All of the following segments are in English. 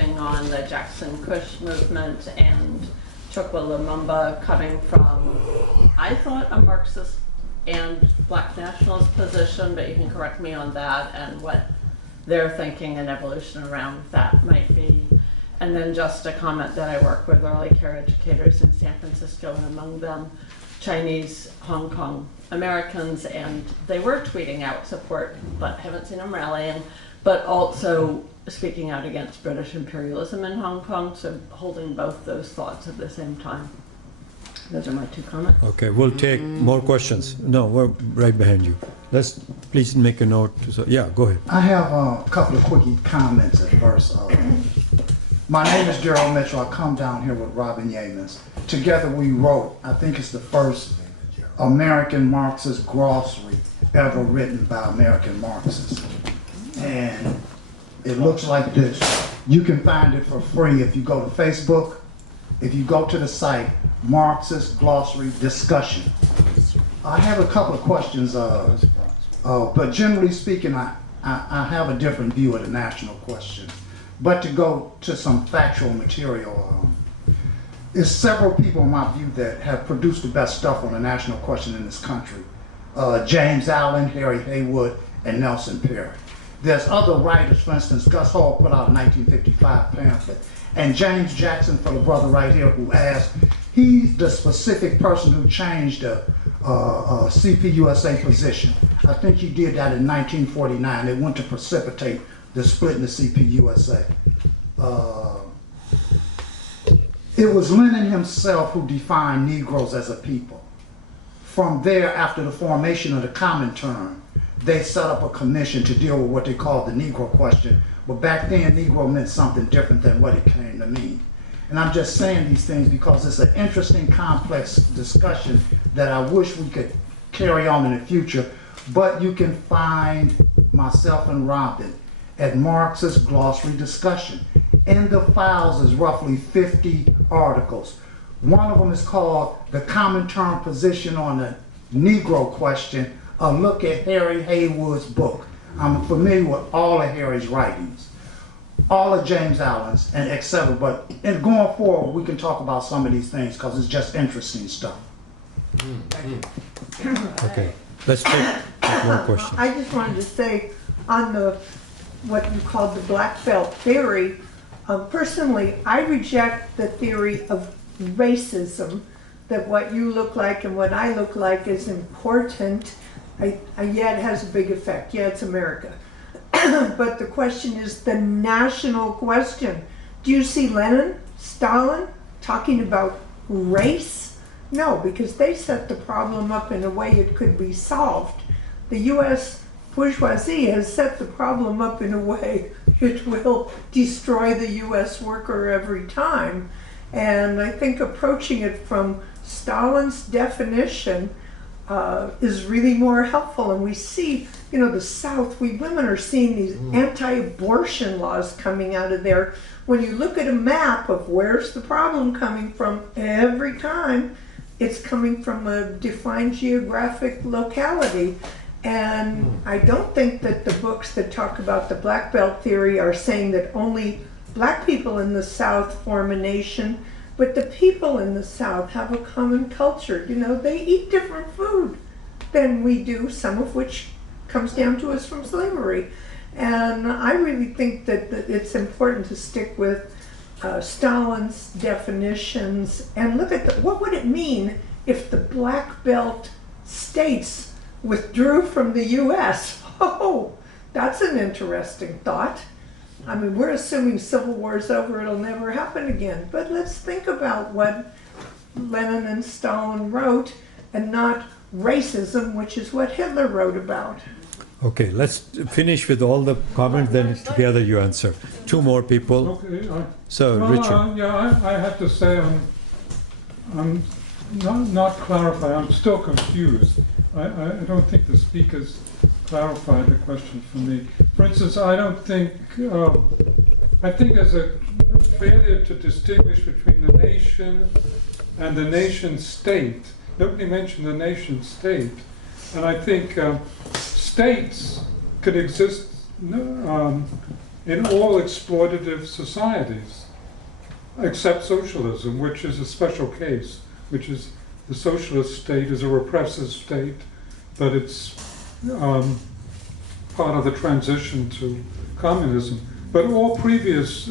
reflecting on the Jackson Kush movement and Chokwe Lumumba coming from, I thought, a Marxist and black nationalist position, but you can correct me on that and what their thinking and evolution around that might be. And then just a comment that I work with early care educators in San Francisco, and among them Chinese Hong Kong Americans, and they were tweeting out support, but haven't seen them rallying, but also speaking out against British imperialism in Hong Kong, so holding both those thoughts at the same time. Those are my 2 comments. Okay, we'll take more questions. No, we're right behind you. Let's please make a note. So, yeah, go ahead. I have a couple of quickie comments at first. My name is Darrell Mitchell. I come down here with Robin Yeamans. Together we wrote, I think it's the first American Marxist glossary ever written by American Marxists. And it looks like this. You can find it for free if you go to Facebook. If you go to the site, Marxist Glossary Discussion. I have a couple of questions, but generally speaking, I have a different view of the national question. But to go to some factual material, there's several people, in my view, that have produced the best stuff on the national question in this country. James Allen, Harry Haywood, and Nelson Perry. There's other writers, for instance, Gus Hall put out a 1955 pamphlet. And James Jackson, for the brother right here who asked, he's the specific person who changed the CPUSA position. I think he did that in 1949. It went to precipitate the split in the CPUSA. It was Lenin himself who defined Negroes as a people. From there, after the formation of the Comintern, they set up a commission to deal with what they called the Negro question. But back then, Negro meant something different than what it came to mean. And I'm just saying these things because it's an interesting, complex discussion that I wish we could carry on in the future. But you can find myself and Robin at Marxist Glossary Discussion. In the files is roughly 50 articles. One of them is called The Comintern Position on the Negro Question, a look at Harry Haywood's book. I'm familiar with all of Harry's writings, all of James Allen's, and etc. But going forward, we can talk about some of these things because it's just interesting stuff. Okay, let's take one question. I just wanted to say on the what you called the black belt theory, personally, I reject the theory of racism, that what you look like and what I look like is important. Yeah, it has a big effect. Yeah, it's America. But the question is the national question. Do you see Lenin, Stalin talking about race? No, because they set the problem up in a way it could be solved. The U.S. bourgeoisie has set the problem up in a way it will destroy the U.S. worker every time. And I think approaching it from Stalin's definition is really more helpful. And we see, you know, the South, we women are seeing these anti-abortion laws coming out of there. When you look at a map of where's the problem coming from, every time it's coming from a defined geographic locality. And I don't think that the books that talk about the black belt theory are saying that only black people in the South form a nation, but the people in the South have a common culture. You know, they eat different food than we do, some of which comes down to us from slavery. And I really think that it's important to stick with Stalin's definitions and look at what would it mean if the black belt states withdrew from the U.S. Oh, that's an interesting thought. I mean, we're assuming civil war's over, it'll never happen again. But let's think about what Lenin and Stalin wrote and not racism, which is what Hitler wrote about. Okay, let's finish with all the comments, then together you answer. Two more people. Okay, So, well, Richard. yeah, I have to say I'm not clarified. I'm still confused. I don't think the speakers clarified the question for me. For instance, I think there's a failure to distinguish between the nation and the nation state. Nobody mentioned the nation state. And I think states could exist in in all exploitative societies, except socialism, which is a special case, which is the socialist state is a repressive state, but it's part of the transition to communism. But all previous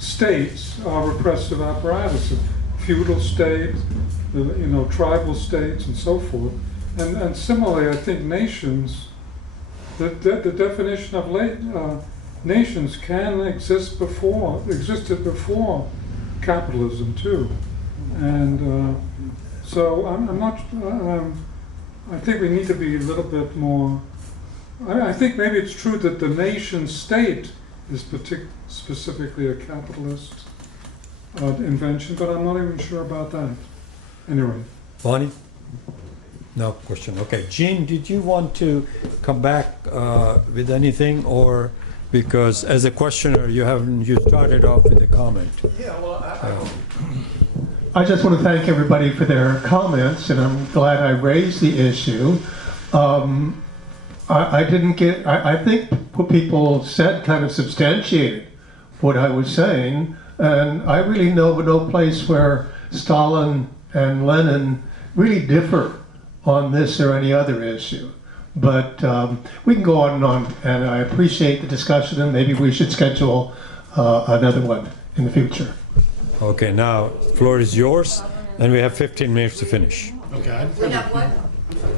states are repressive apparatuses, feudal states, tribal states, and so forth. And similarly, I think nations, the definition of nations existed before capitalism too. And so I'm not, I think we need to be a little bit more, I think maybe it's true that the nation state is specifically a capitalist invention, but I'm not even sure about that. Anyway. Bonnie? No question. Okay. Jean, did you want to come back with anything, or because as a questioner you started off with a comment? Yeah, well, I just want to thank everybody for their comments, and I'm glad I raised the issue. I think what people said kind of substantiated what I was saying, and I really know of no place where Stalin and Lenin really differ on this or any other issue. But we can go on, and I appreciate the discussion, and maybe we should schedule another one in the future. Okay, now floor is yours, and we have 15 minutes to finish. Okay. We have what?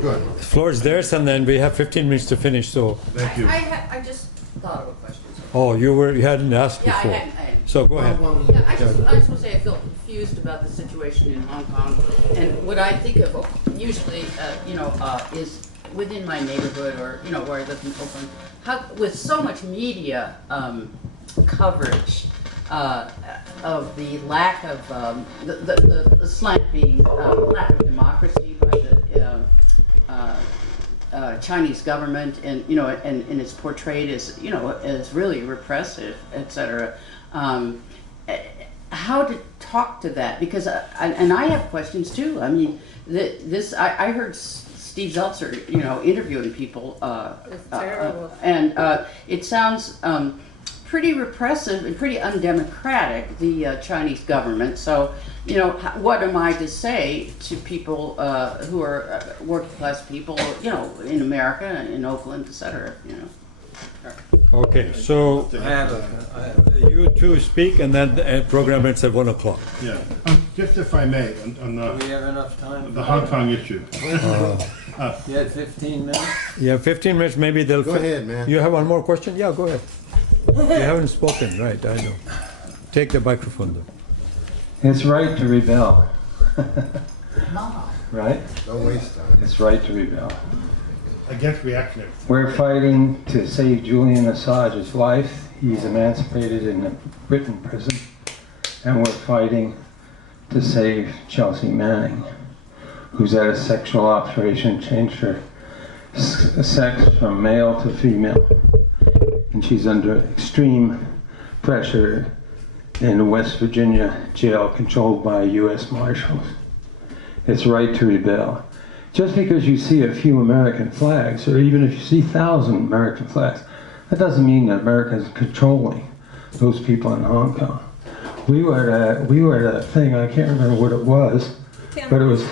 Good. The floor is theirs, and then we have 15 minutes to finish. So, Thank you. I just thought of a question. oh, you hadn't asked Yeah, before. I hadn't. So go ahead. Yeah, I just want to say I feel confused about the situation in Hong Kong, and what I think of usually, is within my neighborhood or where I live in Oakland. With so much media coverage of the lack of the slant being lack of democracy by the Chinese government, and and it's portrayed as as really repressive, etc. How to talk to that? Because I have questions too. I mean, I heard Steve Zeltzer, interviewing people, It's terrible. and it sounds pretty repressive and pretty undemocratic, the Chinese government. So, what am I to say to people who are working class people, in America, in Oakland, etc. Okay, so you two speak, and then the program ends at 1 o'clock. Yeah. Just if I may, on Do we have enough time? the Hong Kong issue. You had 15 minutes? Yeah, 15 minutes. Maybe they'll. Go ahead, man. You have one more question? Yeah, go ahead. You haven't spoken, right? I know. Take the microphone, though. It's right to rebel. Right? Don't waste time. It's right to rebel. Against reactionary. We're fighting to save Julian Assange's life. He's emancipated in a Britain prison. And we're fighting to save Chelsea Manning, who's had a sexual alteration, changed her sex from male to female. And she's under extreme pressure in a West Virginia jail controlled by U.S. Marshals. It's right to rebel. Just because you see a few American flags, or even if you see 1,000 American flags, that doesn't mean that America is controlling those people in Hong Kong. We were at a thing, I can't remember what it was, but it was,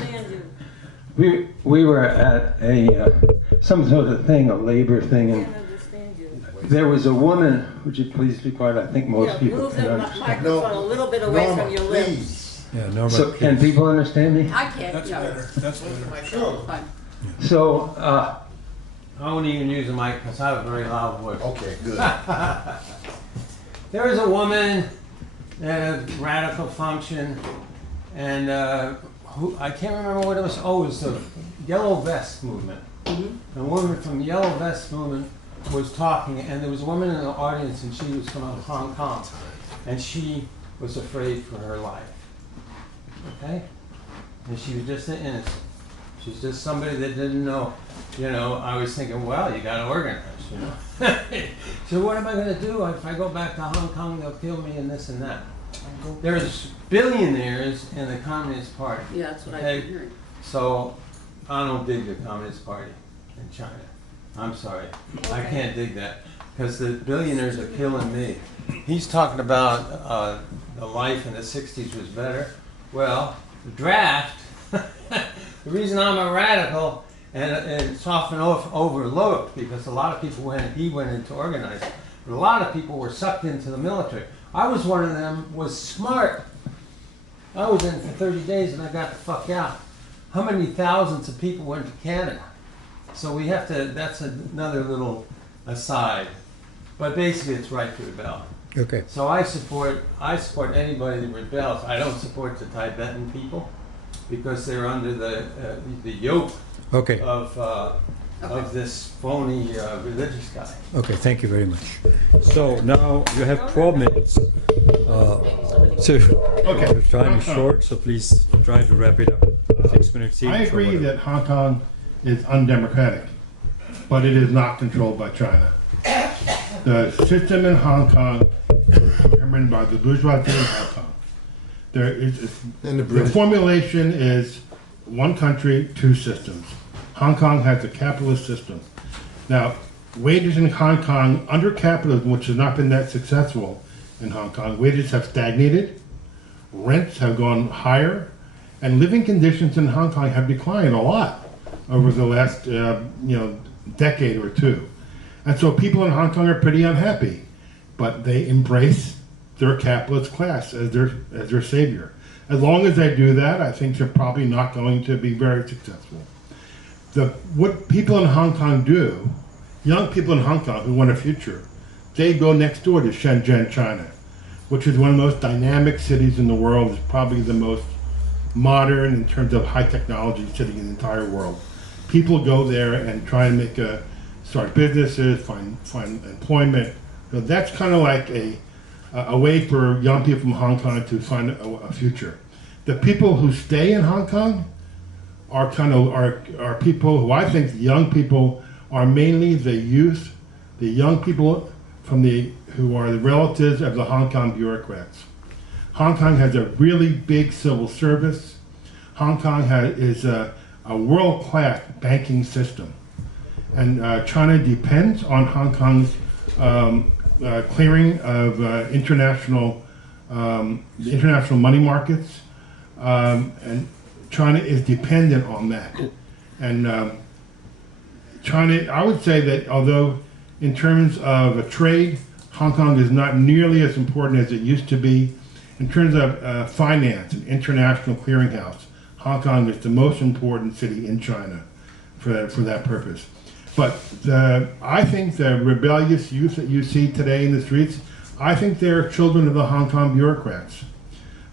we were at some sort of thing, a labor thing, and there was a woman, would you please be quiet? I think most people Move can the understand. microphone a little bit away from your lips. Yeah, Norma. So, can people understand me? I can't. That's better. That's better. Sure. Fine. So, I won't even use the mic because I have a very loud voice. Okay, good. There was a woman at a radical function, and who I can't remember what it was. Oh, it was the Yellow Vest movement. Mm-hmm. A woman from the Yellow Vest movement was talking, and there was a woman in the audience, and she was from Hong Kong, and she was afraid for her life. Okay? And she was just an innocent. She's just somebody that didn't know. I was thinking, well, you got to organize, So what am I going to do if I go back to Hong Kong? They'll kill me and this and that. There's billionaires in the Communist Party. Yeah, that's what I've been hearing. So I don't dig the Communist Party in China. I'm sorry. I can't dig that. because the billionaires are killing me. He's talking about the life in the 60s was better. Well, the draft, the reason I'm a radical, and it's often overlooked because a lot of people he went into organizing, but a lot of people were sucked into the military. I was one of them, was smart. I was in for 30 days and I got the fuck out. How many thousands of people went to Canada? So we have to, that's another little aside. But basically it's right to rebel. Okay. So I support anybody that rebels. I don't support the Tibetan people because they're under the yoke Okay. of this phony religious guy. Okay, thank you very much. So now you have 12 minutes. Okay. Your time is short, so please try to wrap it up. 6 minutes each. I or agree whatever. that Hong Kong is undemocratic, but it is not controlled by China. The system in Hong Kong is determined by the bourgeoisie in Hong Kong. The formulation is one country, two systems. Hong Kong has a capitalist system. Now, wages in Hong Kong, under capitalism, which has not been that successful in Hong Kong, wages have stagnated, rents have gone higher, and living conditions in Hong Kong have declined a lot over the last decade or two. And so people in Hong Kong are pretty unhappy, but they embrace their capitalist class as their savior. As long as they do that, I think they're probably not going to be very successful. What people in Hong Kong do, young people in Hong Kong who want a future, they go next door to Shenzhen, China, which is one of the most dynamic cities in the world. It's probably the most modern in terms of high technology city in the entire world. People go there and try and start businesses, find employment. So that's kind of like a way for young people from Hong Kong to find a future. The people who stay in Hong Kong are people who I think the young people are mainly the youth, the young people who are the relatives of the Hong Kong bureaucrats. Hong Kong has a really big civil service. Hong Kong is a world-class banking system. And China depends on Hong Kong's clearing of international money markets. And China is dependent on that. And China, I would say that although in terms of a trade, Hong Kong is not nearly as important as it used to be. In terms of finance and international clearinghouse, Hong Kong is the most important city in China for that purpose. But I think the rebellious youth that you see today in the streets, I think they're children of the Hong Kong bureaucrats.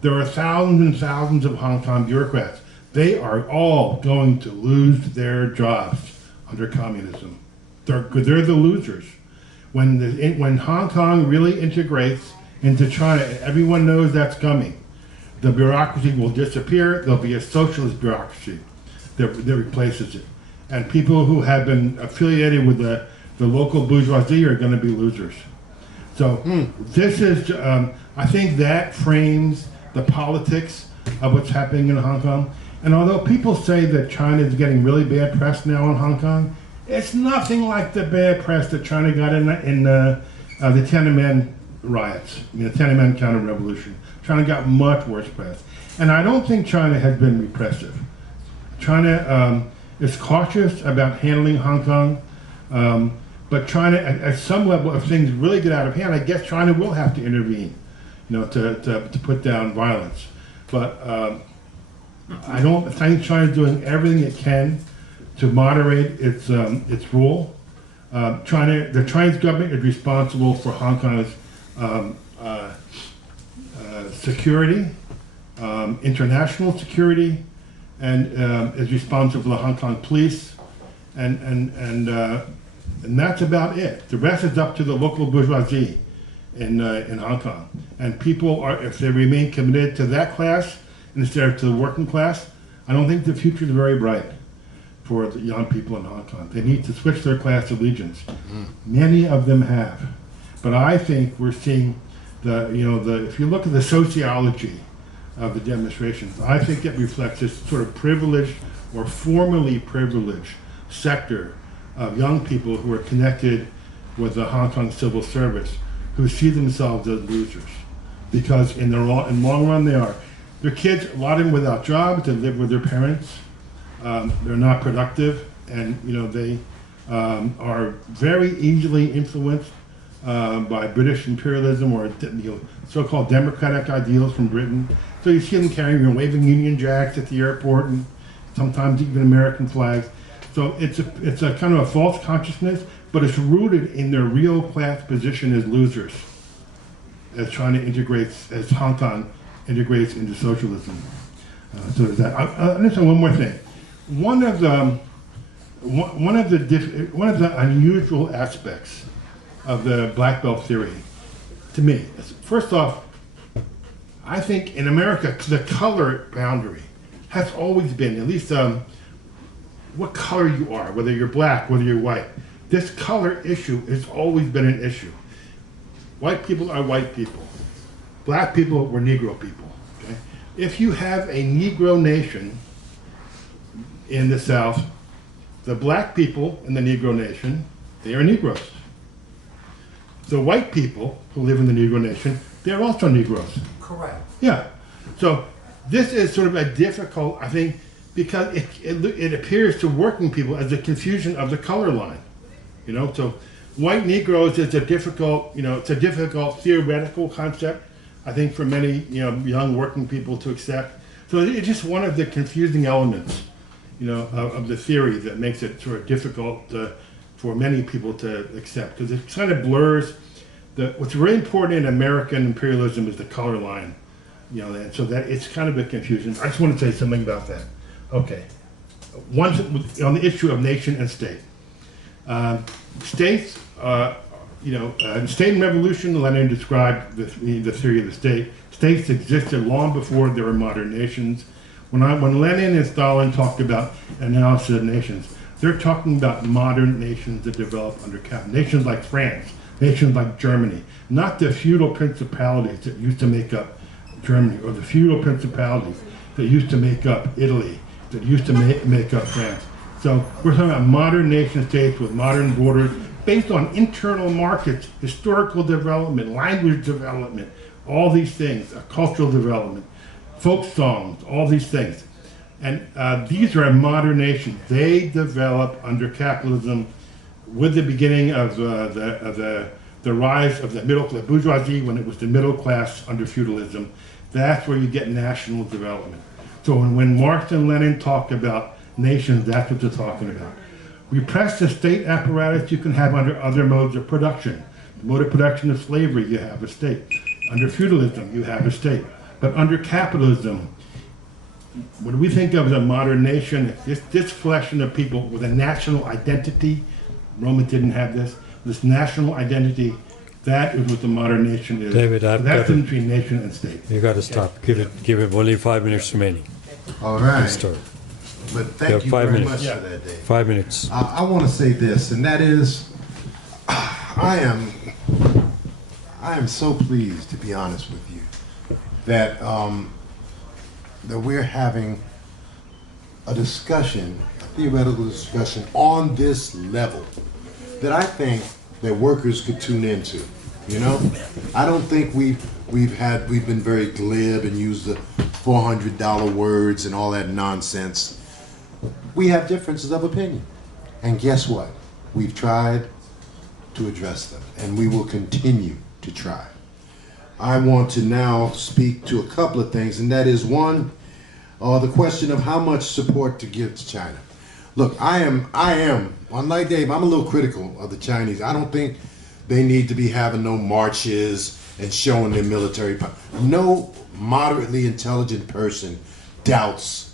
There are thousands and thousands of Hong Kong bureaucrats. They are all going to lose their jobs under communism. They're the losers. When Hong Kong really integrates into China, everyone knows that's coming. The bureaucracy will disappear. There'll be a socialist bureaucracy that replaces it. And people who have been affiliated with the local bourgeoisie are going to be losers. So this is, I think that frames the politics of what's happening in Hong Kong. And although people say that China is getting really bad press now in Hong Kong, it's nothing like the bad press that China got in the Tiananmen riots, the Tiananmen counter-revolution. China got much worse press. And I don't think China has been repressive. China is cautious about handling Hong Kong, but China, at some level, if things really get out of hand, I guess China will have to intervene, to put down violence. But I think China's doing everything it can to moderate its rule. The Chinese government is responsible for Hong Kong's security, international security, and is responsible for the Hong Kong police, and that's about it. The rest is up to the local bourgeoisie in Hong Kong. And people are, if they remain committed to that class instead of to the working class, I don't think the future is very bright for the young people in Hong Kong. They need to switch their class allegiance. Many of them have, but I think we're seeing if you look at the sociology of the demonstrations, I think it reflects this sort of privileged or formerly privileged sector of young people who are connected with the Hong Kong civil service who see themselves as losers, because in the long run they are. Their kids, a lot of them without jobs, they live with their parents. They're not productive, and they are very easily influenced by British imperialism or so-called democratic ideals from Britain. So you see them carrying, waving Union Jacks at the airport, and sometimes even American flags. So it's a kind of a false consciousness, but it's rooted in their real class position as losers, as trying to integrate, as Hong Kong integrates into socialism. So there's that. I'll mention one more thing. One of the unusual aspects of the black belt theory, to me, is, first off, I think in America the color boundary has always been, at least what color you are, whether you're black, whether you're white. This color issue has always been an issue. White people are white people. Black people were Negro people. Okay? If you have a Negro nation in the South, the black people in the Negro nation, they are Negroes. The white people who live in the Negro nation, they're also Negroes. Correct. Yeah. So this is sort of a difficult, I think, because it appears to working people as a confusion of the color line. So white Negroes is a difficult, it's a difficult theoretical concept, I think, for many, young working people to accept. So it's just one of the confusing elements, of the theory that makes it sort of difficult for many people to accept, because it kind of blurs what's really important in American imperialism is the color line, and so that it's kind of a confusion. I just want to say something about that. Okay. Once on the issue of nation and state. States, state and revolution, Lenin described the theory of the state. States existed long before there were modern nations. When Lenin and Stalin talked about analysis of nations, they're talking about modern nations that develop under capital. Nations like France, nations like Germany, not the feudal principalities that used to make up Germany, or the feudal principalities that used to make up Italy, that used to make up France. So we're talking about modern nation states with modern borders based on internal markets, historical development, language development, all these things, cultural development, folk songs, all these things. And these are a modern nation. They develop under capitalism with the beginning of the rise of the middle class bourgeoisie, when it was the middle class under feudalism. That's where you get national development. So when Marx and Lenin talk about nations, that's what they're talking about. Repress the state apparatus you can have under other modes of production. The mode of production of slavery, you have a state. Under feudalism, you have a state. But under capitalism, when we think of the modern nation, this collection of people with a national identity, Rome didn't have this national identity, that is what the modern nation is. David, that's in between nation and state. You got to stop. Give it only 5 minutes remaining. All right. Start. But thank you very much for that, Dave. 5 minutes. I want to say this, and that is, I am so pleased, to be honest with you, that that we're having a discussion, a theoretical discussion on this level that I think that workers could tune into. I don't think we've been very glib and used the $400 words and all that nonsense. We have differences of opinion, and guess what? We've tried to address them, and we will continue to try. I want to now speak to a couple of things, and that is one, the question of how much support to give to China. Look, I am, unlike Dave, I'm a little critical of the Chinese. I don't think they need to be having no marches and showing their military power. No moderately intelligent person doubts